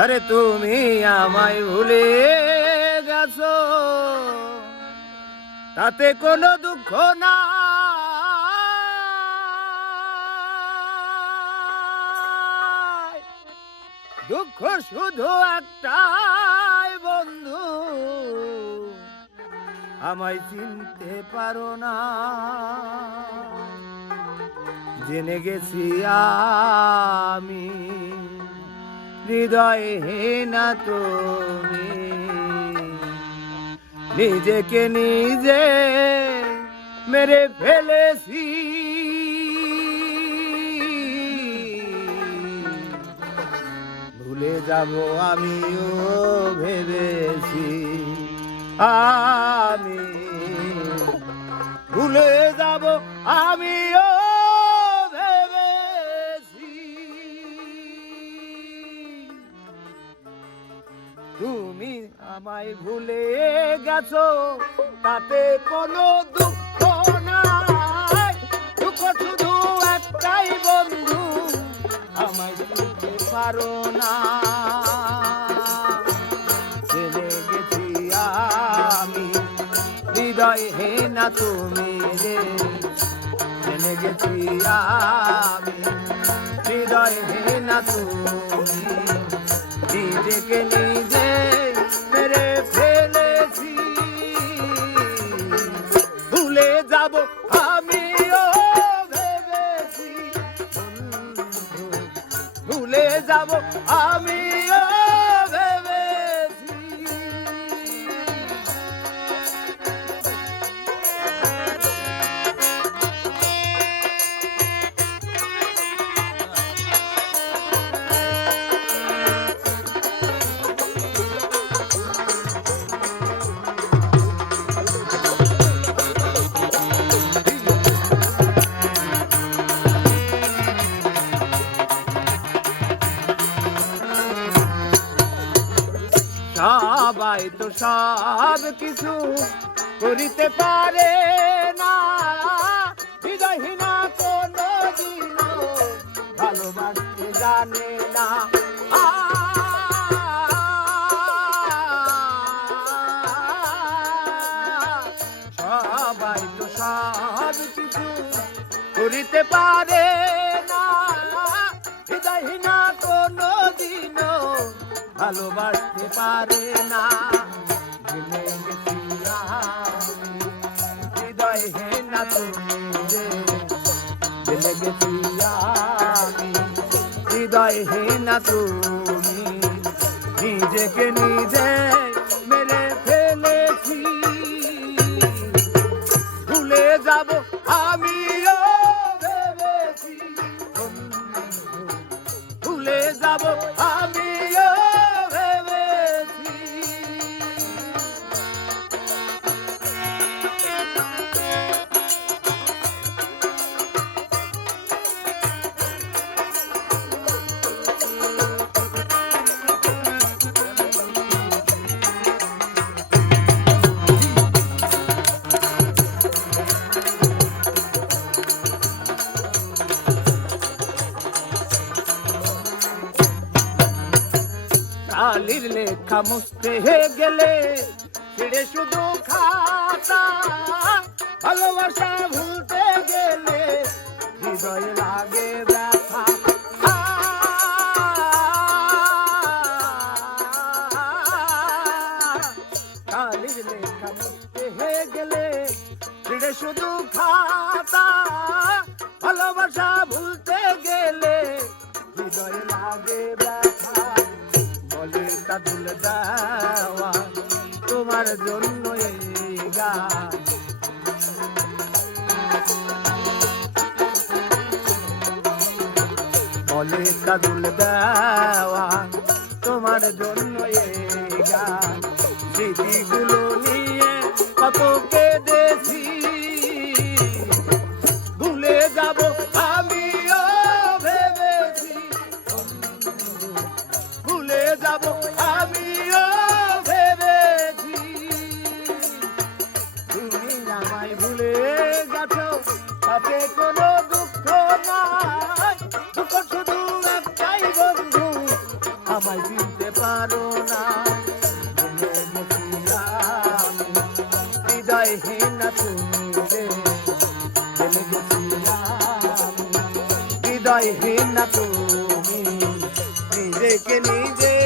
আরে তুমি আমায় ভুলে গেছো, তাতে কোনো দুঃখ না। দুঃখ শুধু একটাই বন্ধু, আমায় চিনতে পারো না। জেনে গেছি আমি হৃদয়হীনা তুমি, নিজেকে নিজে মেরে ফেলেছি। ভুলে যাব আমিও ভেবেছি, আমি ভুলে যাব আমিও ভেবেছি। তুমি আমায় ভুলে গেছো, তাতে কোনো দুঃখ নাই। দুঃখ শুধু একটাই বন্ধু, আমায় চিনতে পারো না। জেনে গেছি আমি হৃদয়হীনা তুমি রে, জেনে গেছি আমি হৃদয়হীনা তুমি, নিজেকে নিজে মেরে ফেলেছি। ভুলে যাব আমিও ভেবেছি, ভুলে যাব আমিও ভেবেছি। সবাই তো সব কিছু করিতে পারে না, হৃদয়হীনা কোনো দিনও ভালোবাসতে জানে না। সবাই তো সব কিছু করিতে পারে না, হৃদয়হীনা কোনো দিনও ভালোবাসতে পারে না। জেনে গেছি আমি হৃদয়হীনা তুমি রে, জেনে গেছি আমি হৃদয়হীনা তুমি, নিজেকে নিজে মেরে ফেলেছি। ভুলে যাব আমিও ভেবেছি, ভুলে যাব আমিও ভেবেছি। কালির লেখা মুছতে গেলে ছেড়ে শুধু খাতা, ভালোবাসা ভুলতে গেলে হৃদয়ে লাগে ব্যথা। কালির লেখা মুছতে গেলে ছেড়ে শুধু খাতা, ভালোবাসা ভুলতে গেলে হৃদয়ে লাগে ব্যথা। বলে কাদুল দেওয়া তোমার জন্য এই গান, বলে কাদুল দেওয়া তোমার জন্য এই গান। স্মৃতিগুলো নিয়ে কত কেঁদেছি, ভুলে যাব আমিও ভেবেছি, ভুলে যাব আমিও ভেবেছি। তুমি আমায় ভুলে গেছো, তাতে কোনো দুঃখ নাই। দুঃখ শুধু একটাই বন্ধু, আমায় চিনতে পারো না ভুলে গেছি আমি হৃদয়হীন তুমি রে ভুলে গেছি আমি হৃদয়হীন তুমি নিজেকে নিজে